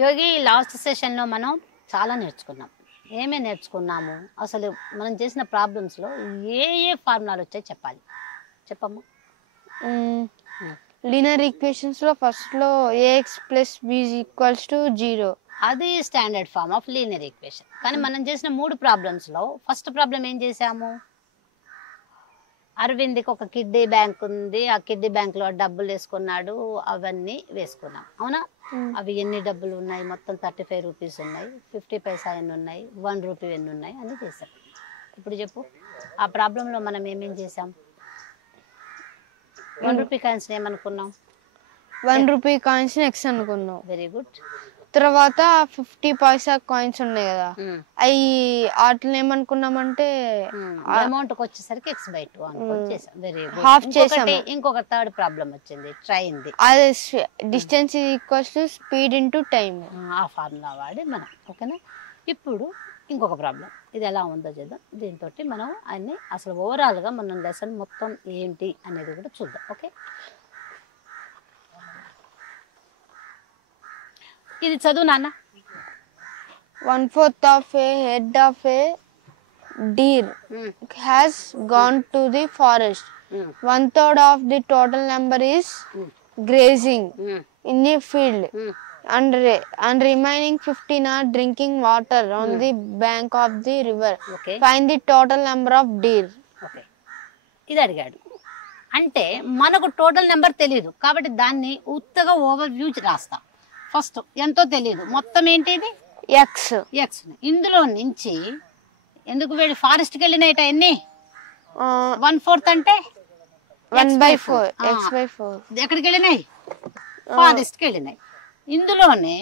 యోగి last సెషన్లో మనం చాలా నేర్చుకున్నాం. ఏమేమి నేర్చుకున్నాము, అసలు మనం చేసిన ప్రాబ్లమ్స్లో ఏ ఏ ఫార్ములాలు వచ్చాయి చెప్పాలి. చెప్పమ్మా. లీనియర్ ఈక్వేషన్స్ లో ఫస్ట్ లో ax plus b equals to 0. అది standard form of linear equation. కానీ మనం చేసిన 3 ప్రాబ్లమ్స్లో ఫస్ట్ ప్రాబ్లం ఏం చేసాము, అరవింద్కి ఒక కిడ్నీ బ్యాంక్ ఉంది, ఆ కిడ్నీ బ్యాంక్లో డబ్బులు వేసుకున్నాడు, అవన్నీ వేసుకున్నాం. అవునా? అవి ఎన్ని డబ్బులు ఉన్నాయి, మొత్తం 35 రూపీస్ ఉన్నాయి, 50 పైసా ఎన్ని ఉన్నాయి, 1 రూపీ ఎన్ని ఉన్నాయి అని చేసాం. ఇప్పుడు చెప్పు, ఆ ప్రాబ్లంలో మనం ఏమేం చేసాం? 1 రూపీ కాయిన్స్ ఏమనుకున్నాం? 1 రూపీ కాయిన్స్ ఎక్స్ అనుకున్నాం. Very good. తర్వాత 50 పైసా కాయిన్స్ ఉన్నాయి కదా, అవి వాటిని ఏమనుకున్నామంటే అమౌంట్ వచ్చేసరికి x/2 అనుకొని చేసాం. Very good. హాఫ్ చేసాము. ఇంకొక థర్డ్ ప్రాబ్లం వచ్చింది, ట్రైన్ ది. అది distance equals to speed into time. ఆ ఫార్ములా వాడి మనం. ఓకేనా? ఇప్పుడు ఇంకొక ప్రాబ్లం, ఇది ఎలా ఉందో చూద్దాం. దీంతో మనం అన్ని అసలు ఓవరాల్గా మనం లెసన్ మొత్తం ఏంటి అనేది కూడా చూద్దాం. ఓకే, ఇది చదువు నాన్న. 1/4 of a head of a deer has gone to the forest. 1/3 of the total number is grazing in the field, and remaining 15 are drinking water on the bank of the river. Okay. Find the total number of deer. Okay, ఇది అడిగాడు. అంటే మనకు total number తెలియదు కాబట్టి దాన్ని ఉత్తగా over view రాస్తాం. First ఎంతో తెలియదు, మొత్తం ఏంటి ఇది X. ఎక్స్. ఇందులో నుంచి ఎందుకు వీడు ఫారెస్ట్కి వెళ్ళినాయిట ఎన్ని? 1/4 అంటే 1/4. X/4. ఎక్కడికి వెళ్ళినాయి? ఫారెస్ట్కి వెళ్ళినాయి. ఇందులోనే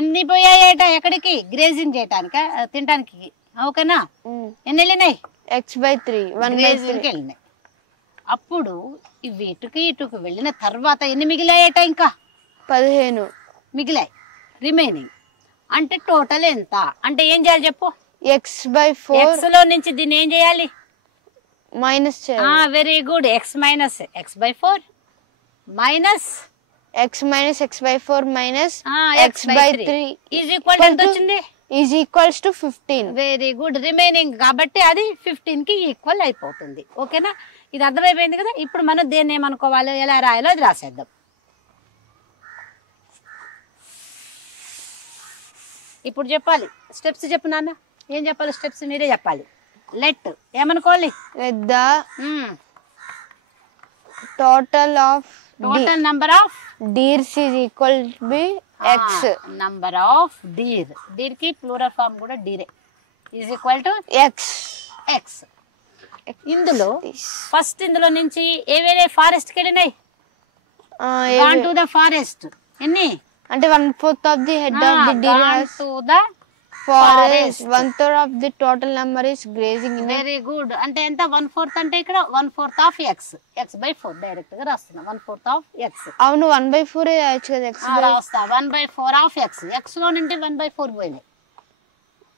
ఎన్ని పోయాయట ఎక్కడికి? గ్రేజింగ్ చేయటానికి, తినడానికి. ఓకేనా? ఎన్ని వెళ్ళినాయి? X/3. 1/3కి వెళ్ళినాయి. అప్పుడు ఇవి ఇటుకు వెళ్ళిన తర్వాత ఎన్ని మిగిలాయట? ఇంకా 15 మిగిలాయి, రిమైనింగ్. అంటే టోటల్ ఎంత అంటే ఏం చేయాలి చెప్పు? X/4 ఎక్స్ లో నుంచి దీన్ని ఏం చేయాలి? మైనస్ చేయాలి. Very good. X minus x/4 minus X/4 minus x/3 is equal to ఎంత వచ్చింది? Is equals to 15. Very good. Remaining కాబట్టి అది 15 కి ఈక్వల్ అయిపోతుంది. ఓకేనా? ఇది అర్థమైపోయింది కదా. ఇప్పుడు మనం దేన్ని ఏమనుకోవాలి, ఎలా రాయాలో అది రాసేద్దాం. ఇప్పుడు చెప్పాలి స్టెప్స్. చెప్పు నాన్న, ఏం చెప్పాలి స్టెప్స్? మీరే చెప్పాలి. లెట్ ఏమనుకోవాలి? The total number of deers is equal to be x. Number of deer, deer కి ప్లూరల్ ఫామ్ కూడా డీరే, is equal to x. X. ఇందులో ఫస్ట్ ఇందులో నుంచి ఏవేరే ఫారెస్ట్ కి వెళ్ళినాయి? టు ద ఫారెస్ట్ ఎన్ని అంటే 1/4 of the head of the deer has to the forest. 1/3 of the total number is grazing in. Very good. అంటే ఎంత? 1/4 అంటే ఇక్కడ 1/4 ఆఫ్ ఎక్స్. x/4 డైరెక్ట్ గా రాస్తున్నా. 1/4 ఆఫ్ ఎక్స్. అవును, 1/4 రాయొచ్చు కదా. ఎక్స్ రాస్తా. 1/4 ఆఫ్ ఎక్స్. ఎక్స్ లో నుండి 1/4 పోయినాయి.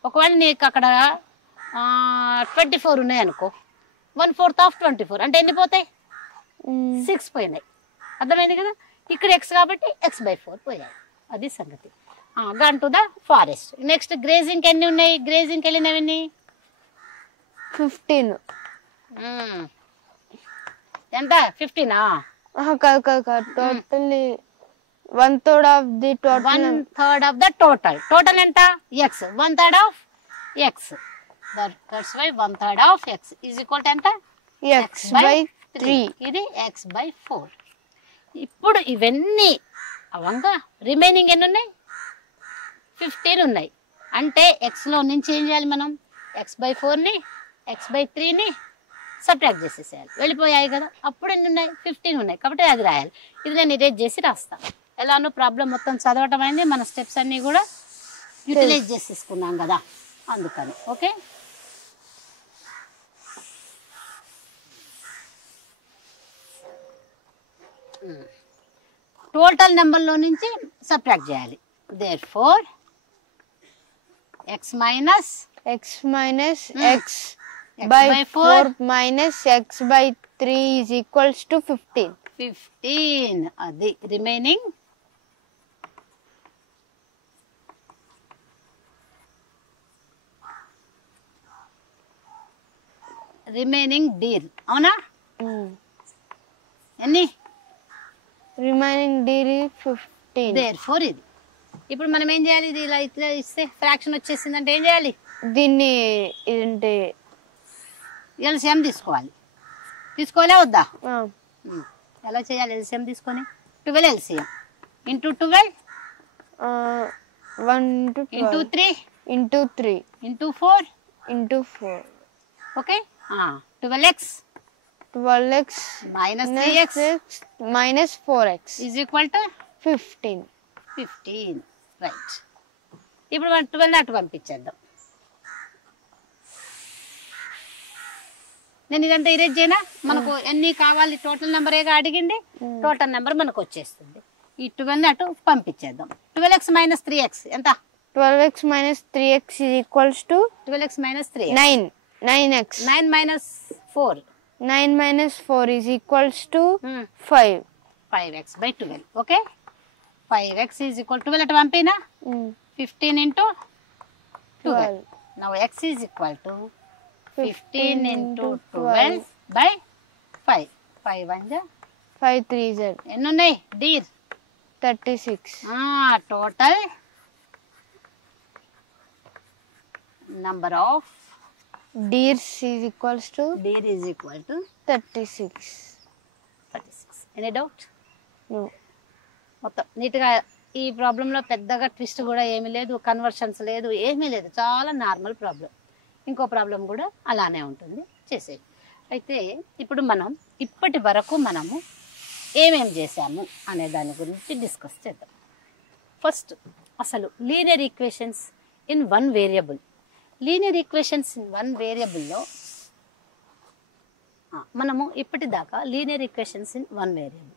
ఒకవేళ నీకు అక్కడ 24 ఉన్నాయి అనుకో, 1/4 ఆఫ్ 24 అంటే ఎన్ని పోతాయి? 6 పోయినాయి. అర్థమైంది కదా. ఇక్కడ ఎక్స్ కాబట్టి x/4 పోయాయి. అది సంగతి. Gone to the forest. Next grazing ఎన్ని ఉన్నాయి? గ్రేజింగ్ వెళ్ళినవన్నీ 15. ఎంత? 15. Total 1/3 of the total. 1/3 of the total. Total ఎంత? x. 1/3 of x. That's why 1/3 of x is equal to ఎంత? x/3. ఇది x/4. ఇప్పుడు ఇవన్నీ అవంగా రిమైనింగ్ ఎన్ని ఉన్నాయి? 15 ఉన్నాయి. అంటే ఎక్స్ లో నుంచి ఏం చేయాలి మనం? x/4 ని x/3 ని సబ్ట్రాక్ట్ చేసేసేయాలి. వెళ్ళిపోయాయి కదా. అప్పుడు ఎన్ని ఉన్నాయి? 15 ఉన్నాయి. కాబట్టి అది రాయాలి. ఇది నేను ఇరేజ్ చేసి రాస్తాను. ఎలానో ప్రాబ్లం మొత్తం చదవటం అయింది, మన స్టెప్స్ అన్నీ కూడా యూటిలైజ్ చేసేసుకున్నాం కదా, అందుకని. ఓకే, టోటల్ నెంబర్లో నుంచి సబ్ట్రాక్ట్ చేయాలి. Therefore x minus x/4 minus x/3 is equals to 15. 15. అది రిమైనింగ్ రిమైనింగ్ డీర్, అవునా? ఎన్ని? Remaining Deere 15. దేర్ఫోర్ ఇది. ఇప్పుడు మనం ఏం చేయాలి? ఇది ఇలా ఇట్లా ఇస్తే ఫ్రాక్షన్ వచ్చేసిందంటే ఏం చేయాలి? దీన్ని ఏంటి ఎల్సిఎం తీసుకోవాలి. తీసుకోవాలా వద్దా? ఎలా చేయాలి ఎల్సిఎం తీసుకొని? 12 LCM into 12 1 into 3 into 3 into 4 into 4. Okay. 12x 12x minus 3x minus 4x is equal to 15. 15. Right. ఇప్పుడు మనం 12 అటు పంపించేద్దాం. నేను ఇదంతా ఇరేజ్ చేయనా? మనకు ఎన్ని కావాలి? టోటల్ నెంబరేగా అడిగింది. టోటల్ నెంబర్ మనకు వచ్చేస్తుంది. ఈ 12 అటు పంపించేద్దాం. 12x minus 3x ఎంత? 12x minus 3x is equals to 12x minus 3x 9x. 9 minus 4 9 minus 4 is equals to 5. 5x by 12. Okay. 5x is equal to 12 అటు పంపినా 15 into 12. Now x is equal to 15 into 12 by 5. 5 1 5 3 z ఎన్ని ఉన్నాయి? Deer 36. Total number of deers is equals to deer is equal to 36. 36. Any doubt? No. మొత్తం నీట్గా ఈ ప్రాబ్లంలో పెద్దగా twist కూడా ఏమీ లేదు, కన్వర్షన్స్ లేదు, ఏమీ లేదు. చాలా నార్మల్ ప్రాబ్లం. ఇంకో ప్రాబ్లం కూడా అలానే ఉంటుంది చేసేది. అయితే ఇప్పుడు మనం ఇప్పటి వరకు మనము ఏమేం చేసాము అనే దాని గురించి డిస్కస్ చేద్దాం. ఫస్ట్ అసలు linear equations in one variable. Linear equations in one వేరియబుల్లో మనము ఇప్పటిదాకా linear equations in one variable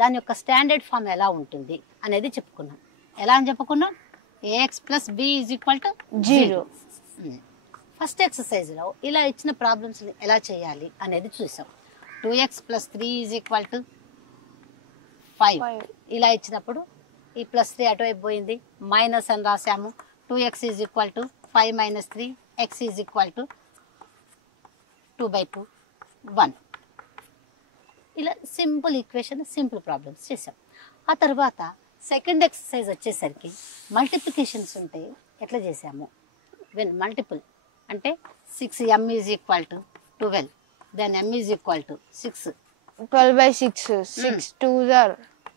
దాని యొక్క స్టాండర్డ్ ఫామ్ ఎలా ఉంటుంది అనేది చెప్పుకున్నాం. ఎలా అని చెప్పుకున్నాం? ax plus b is equal to 0. First ఎక్సర్సైజ్లో ఇలా ఇచ్చిన ప్రాబ్లమ్స్ని ఎలా చేయాలి అనేది చూసాం. 2x plus 3 is equal to 5. ఇలా ఇచ్చినప్పుడు ఈ ప్లస్ 3 అటువైపు పోయింది, మైనస్ అని రాసాము. 2x is equal to 5 minus 3, x is equal to 2/2 1. ఇలా సింపుల్ ఈక్వేషన్, సింపుల్ ప్రాబ్లమ్స్ చేసాం. ఆ తర్వాత సెకండ్ ఎక్సర్సైజ్ వచ్చేసరికి మల్టిప్లికేషన్స్ ఉంటే ఎట్లా చేసాము? వెన్ మల్టిపుల్ అంటే 6m is equal to 12, then m is equal to 6. 12 by 6 6 2s are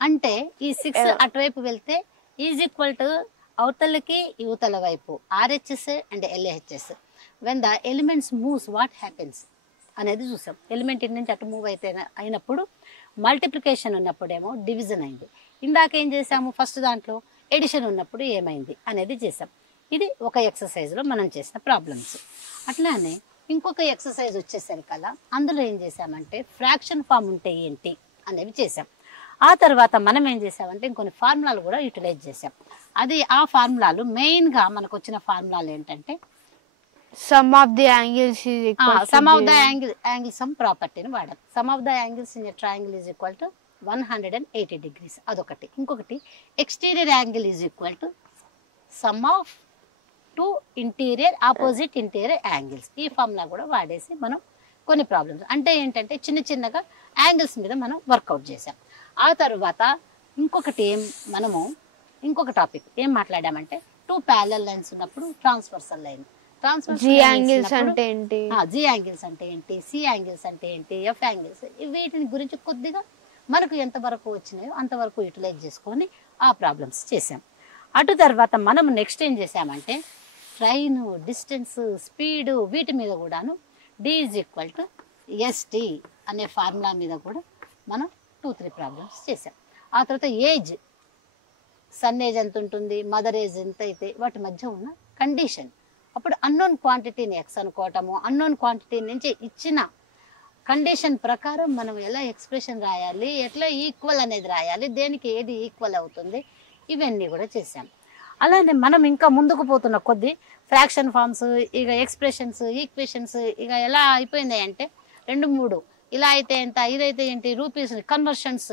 అంటే ఈ 6 అటువైపు వెళ్తే ఈజ్ ఈక్వల్ టు అవతలకి యువతల వైపు RHS and LHS. When the elements moves what happens అనేది చూసాం. ఎలిమెంట్ ఇటు నుంచి అటు మూవ్ అయినప్పుడు మల్టిప్లికేషన్ ఉన్నప్పుడేమో డివిజన్ అయింది. ఇందాక ఏం చేసాము? ఫస్ట్ దాంట్లో ఎడిషన్ ఉన్నప్పుడు ఏమైంది అనేది చేసాం. ఇది ఒక ఎక్సర్సైజ్లో మనం చేసిన ప్రాబ్లమ్స్. అట్లానే ఇంకొక ఎక్సర్సైజ్ వచ్చేసరికల్లా అందులో ఏం చేసామంటే ఫ్రాక్షన్ ఫామ్ ఉంటే ఏంటి అనేవి చేసాం. ఆ తర్వాత మనం ఏం చేసామంటే ఇంకొన్ని ఫార్ములాలు కూడా యూటిలైజ్ చేసాం. అది ఆ ఫార్ములాలు మెయిన్గా మనకు వచ్చిన ఫార్ములాలు ఏంటంటే sum of the angles is equal to sum of the angle sum ప్రాపర్టీని వాడాం. Sum of the angles in a triangle is equal to 180 degrees. అదొకటి. ఇంకొకటి exterior angle is equal to sum of 2 interior opposite interior angles. ఈ formula కూడా వాడేసి మనం కొన్ని problems అంటే ఏంటంటే చిన్న చిన్నగా యాంగిల్స్ మీద మనం వర్కౌట్ చేసాం. ఆ తర్వాత ఇంకొకటి ఇంకొక టాపిక్ ఏం మాట్లాడామంటే 2 ప్యారలల్ లైన్స్ ఉన్నప్పుడు ట్రాన్స్వర్సల్ లైన్. G angles అంటే ఏంటి? G యాంగిల్స్ అంటే ఏంటి, C యాంగిల్స్ అంటే ఏంటి, F యాంగిల్స్, వీటిని గురించి కొద్దిగా మనకు ఎంతవరకు వచ్చినాయో అంతవరకు యూటిలైజ్ చేసుకొని ఆ ప్రాబ్లమ్స్ చేసాం. అటు తర్వాత మనం నెక్స్ట్ ఏం చేసామంటే ట్రైన్, డిస్టెన్స్, స్పీడ్ వీటి మీద కూడాను D is equal to ST అనే ఫార్ములా మీద కూడా మనం 2-3 ప్రాబ్లమ్స్ చేసాం. ఆ తర్వాత ఏజ్, సన్ ఏజ్ ఎంత ఉంటుంది, మదర్ ఏజ్ ఎంత అయితే వాటి మధ్య ఉన్న కండిషన్. అప్పుడు అన్నోన్ క్వాంటిటీని ఎక్స్ అనుకోవటము, అన్నోన్ క్వాంటిటీ నుంచి ఇచ్చిన కండిషన్ ప్రకారం మనం ఎలా ఎక్స్ప్రెషన్ రాయాలి, ఎట్లా ఈక్వల్ అనేది రాయాలి, దేనికి ఏది ఈక్వల్ అవుతుంది, ఇవన్నీ కూడా చేసాం. అలానే మనం ఇంకా ముందుకు పోతున్న కొద్దీ ఫ్రాక్షన్ ఫార్మ్స్, ఇక ఎక్స్ప్రెషన్స్, ఈక్వేషన్స్ ఇక ఎలా అయిపోయినాయి అంటే 2-3 ఇలా అయితే ఎంత, ఇదైతే ఏంటి, రూపీస్ కన్వర్షన్స్,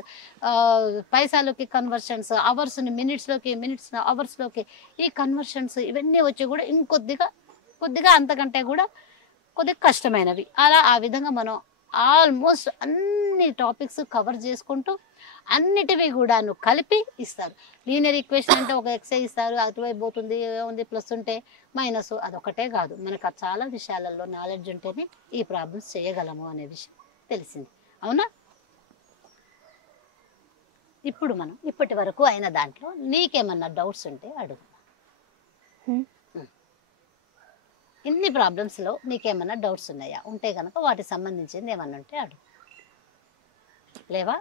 పైసాలోకి కన్వర్షన్స్, అవర్స్ని మినిట్స్లోకి, మినిట్స్ అవర్స్లోకి ఈ కన్వర్షన్స్ ఇవన్నీ వచ్చి కూడా ఇంకొద్దిగా అంతకంటే కూడా కొద్దిగా కష్టమైనవి. అలా ఆ విధంగా మనం ఆల్మోస్ట్ అన్ని టాపిక్స్ కవర్ చేసుకుంటూ అన్నిటివి కూడాను కలిపి ఇస్తారు. లీనియర్ ఈక్వేషన్ అంటే ఒక ఎక్సైజ్ ఇస్తారు, అటువైపు పోతుంది, ఏముంది ప్లస్ ఉంటే మైనస్, అదొకటే కాదు, మనకు చాలా విషయాలలో నాలెడ్జ్ ఉంటేనే ఈ ప్రాబ్లమ్స్ చేయగలము అనే విషయం తెలిసింది. అవునా? ఇప్పుడు మనం ఇప్పటి వరకు అయిన దాంట్లో నీకేమన్నా డౌట్స్ ఉంటే అడుగు. ఇన్ని ప్రాబ్లమ్స్లో నీకేమన్నా డౌట్స్ ఉన్నాయా? ఉంటే కనుక వాటికి సంబంధించింది ఏమన్నా ఉంటే అడుగు. లేవా?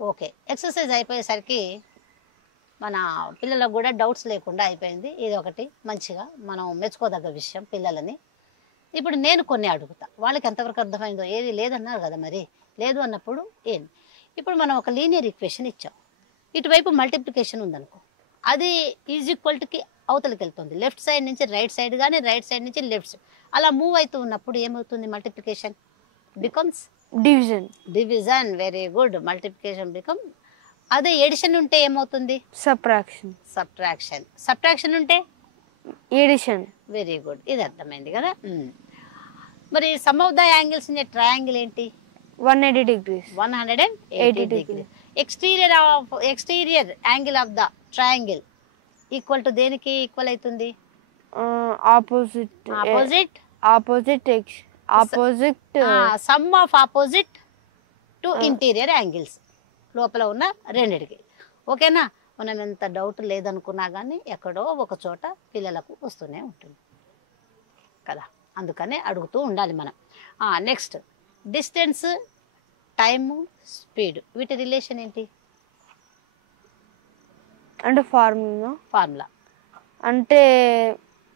ఓకే. ఎక్సర్సైజ్ అయిపోయేసరికి మన పిల్లలకు కూడా డౌట్స్ లేకుండా అయిపోయింది. ఇది ఒకటి మంచిగా మనం మెచ్చుకోదగ్గ విషయం పిల్లలని. ఇప్పుడు నేను కొన్ని అడుగుతా, వాళ్ళకి ఎంతవరకు అర్థమైందో. ఏది లేదన్నారు కదా, మరి లేదు అన్నప్పుడు ఏంటి? ఇప్పుడు మనం ఒక లీనియర్ ఈక్వేషన్ ఇచ్చాం, ఇటువైపు మల్టిప్లికేషన్ ఉందనుకో, అది ఈజ్ ఈక్వల్టీకి అవతలకి వెళ్తుంది. లెఫ్ట్ సైడ్ నుంచి రైట్ సైడ్ కానీ రైట్ సైడ్ నుంచి లెఫ్ట్ సైడ్ అలా మూవ్ అవుతూ ఉన్నప్పుడు ఏమవుతుంది? Multiplication becomes division. Division. Very good. Multiplication become. అదే ఎడిషన్ ఉంటే ఏమవుతుంది? సబ్ట్రాక్షన్. సబ్ట్రాక్షన్. సబ్ట్రాక్షన్ ఉంటే ఎడిషన్. Very good. ఇది అర్థమైంది కదా. మరి some of the angles in a triangle ఏంటి? 180 degrees. 180 degrees. Exterior angle of the triangle equal to దేనికి ఈక్వల్ అవుతుంది? Opposite. Opposite. Opposite. Some of opposite to interior angles, లోపల ఉన్న రెండిటికి. ఓకేనా? మనం ఎంత డౌట్ లేదనుకున్నా కానీ ఎక్కడో ఒక చోట పిల్లలకు వస్తూనే ఉంటుంది కదా, అందుకనే అడుగుతూ ఉండాలి మనం. నెక్స్ట్, డిస్టెన్స్, టైము, స్పీడ్, వీటి రిలేషన్ ఏంటి? అంటే ఫార్ములా అంటే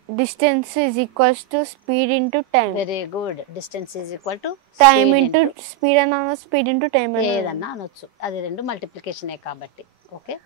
distance is equals to speed into time. Very good. Distance is equal to time into speed అన్నా, స్పీడ్ ఇంటూ టైం ఏదన్నా అనొచ్చు, అది రెండు మల్టిప్లికేషనే కాబట్టి. ఓకే.